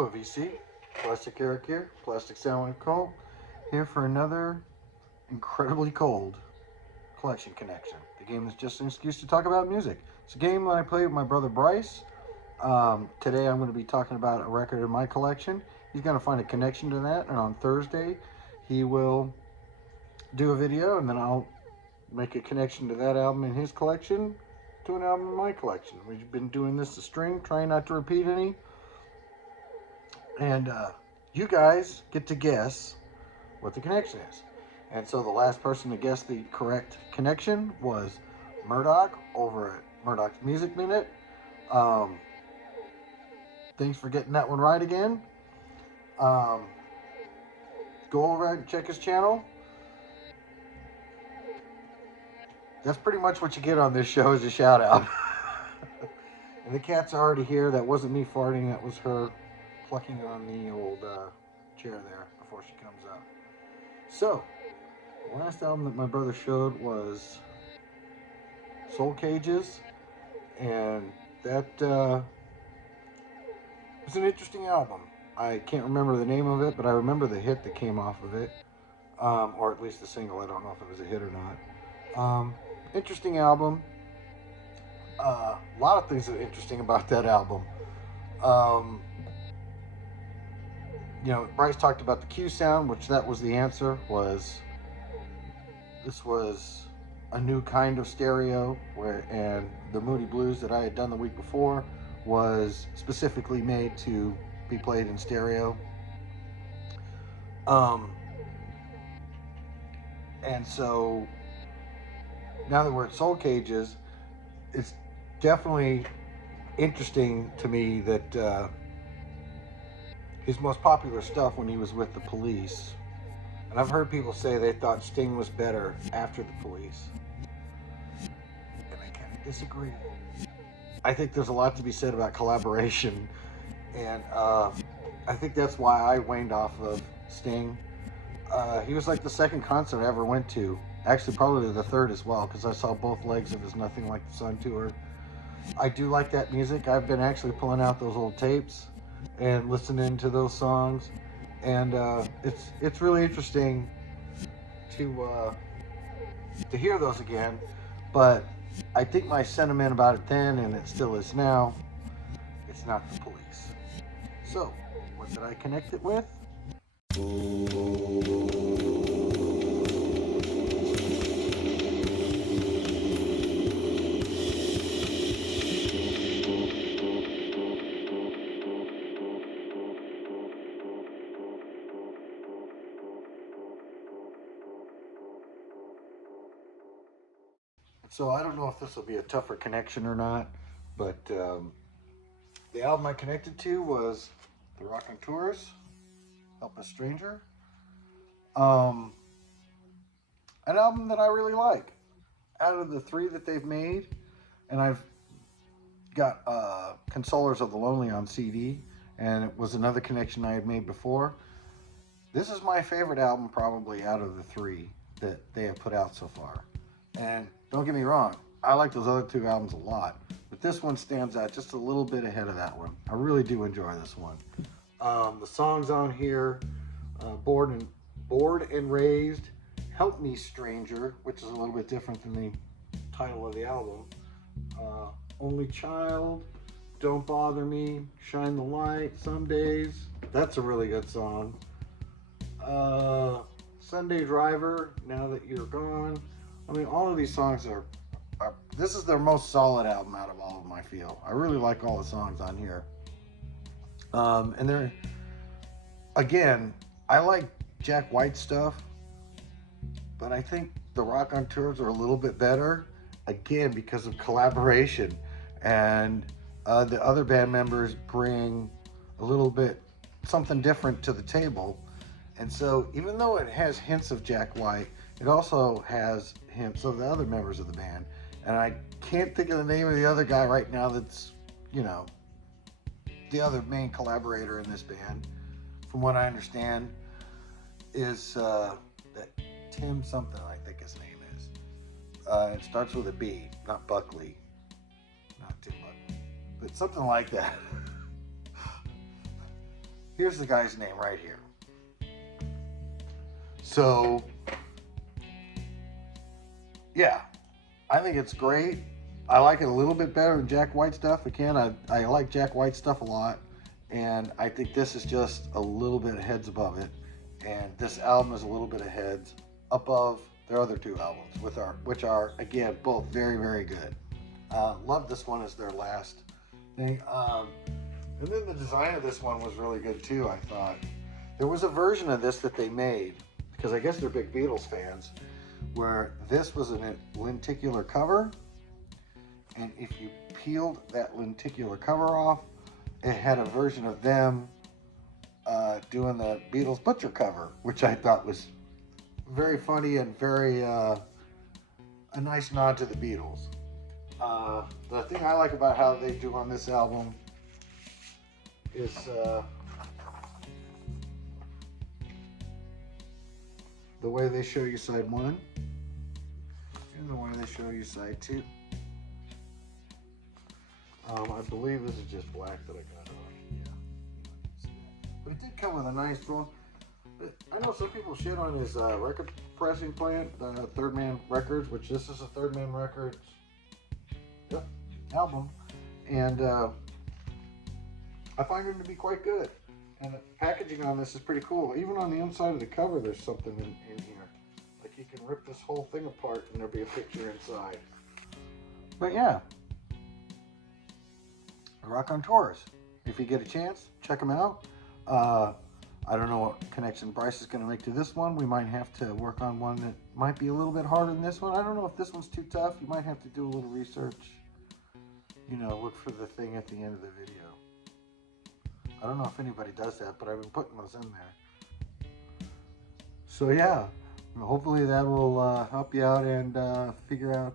Hello VC, Plastic Eric here, Plastic Sound Wave Cole, here for another incredibly cold collection connection. The game is just an excuse to talk about music. It's a game that I play with my brother Bryce. Today I'm going to be talking about a record in my collection. He's going to find a connection to that, and on Thursday he will do a video, and then I'll make a connection to that album in his collection to an album in my collection. We've been doing this a string, trying not to repeat any. And you guys get to guess what the connection is. And so the last person to guess the correct connection was Murdoch over at Murdoch's Music Minute. Thanks for getting that one right again. Go over and check his channel. That's pretty much what you get on this show, is a shout out. And the cat's already here. That wasn't me farting, that was her plucking on the old chair there before she comes up. So, the last album that my brother showed was Soul Cages, and that was an interesting album. I can't remember the name of it, but I remember the hit that came off of it, or at least the single. I don't know if it was a hit or not. Interesting album. A lot of things that are interesting about that album. Bryce talked about the Q sound, which that was the answer. This was a new kind of stereo, and the Moody Blues that I had done the week before was specifically made to be played in stereo. And so now that we're at Soul Cages, it's definitely interesting to me that his most popular stuff when he was with the Police, and I've heard people say they thought Sting was better after the Police, and I kind of disagree. I think there's a lot to be said about collaboration, and I think that's why I waned off of Sting. He was like the second concert I ever went to, actually probably the third as well, because I saw both legs of his Nothing Like the Sun tour. I do like that music. I've been actually pulling out those old tapes and listening to those songs, and it's really interesting to hear those again. But I think my sentiment about it then, and it still is now, it's not the Police. So what did I connect it with? So I don't know if this will be a tougher connection or not, but the album I connected to was The Raconteurs, Helpless Stranger. An album that I really like. Out of the three that they've made, and I've got Consolers of the Lonely on CD, and it was another connection I had made before. This is my favorite album probably out of the three that they have put out so far. And don't get me wrong, I like those other two albums a lot, but this one stands out just a little bit ahead of that one. I really do enjoy this one. The songs on here, Bored and Raised, Help Me Stranger, which is a little bit different than the title of the album, Only Child, Don't Bother Me, Shine the Light, Some Days, that's a really good song. Sunday Driver, Now That You're Gone. I mean, all of these songs are this is their most solid album out of all of them, I feel. I really like all the songs on here. And they're, again, I like Jack White stuff, but I think the Raconteurs are a little bit better, again, because of collaboration. And the other band members bring a little bit something different to the table. And so even though it has hints of Jack White, it also has hints of the other members of the band. And I can't think of the name of the other guy right now that's, the other main collaborator in this band. From what I understand, is that Tim something, I think his name is. It starts with a B, not Buckley. Not Tim Buckley. But something like that. here's the guy's name right here. So, yeah, I think it's great. I like it a little bit better than Jack White stuff. Again, I like Jack White stuff a lot, and I think this is just a little bit of heads above it. And this album is a little bit of heads above their other two albums, which are again both very, very good. Love this one as their last thing. And then the design of this one was really good too, I thought. There was a version of this that they made, because I guess they're big Beatles fans, where this was a lenticular cover, and if you peeled that lenticular cover off, it had a version of them doing the Beatles Butcher cover, which I thought was very funny and very a nice nod to the Beatles. The thing I like about how they do on this album is the way they show you side one and the way they show you side two. I believe this is just black that I got on. Yeah. But it did come with a nice drawing. I know some people shit on his record pressing plant, Third Man Records, which this is a Third Man Records album. And I find him to be quite good. And the packaging on this is pretty cool. Even on the inside of the cover, there's something in here. Like you can rip this whole thing apart and there'll be a picture inside. But yeah. Rock on Tours. If you get a chance, check them out. I don't know what connection Bryce is going to make to this one. We might have to work on one that might be a little bit harder than this one. I don't know if this one's too tough. You might have to do a little research. You know, look for the thing at the end of the video. I don't know if anybody does that, but I've been putting those in there. So yeah, hopefully that will help you out and figure out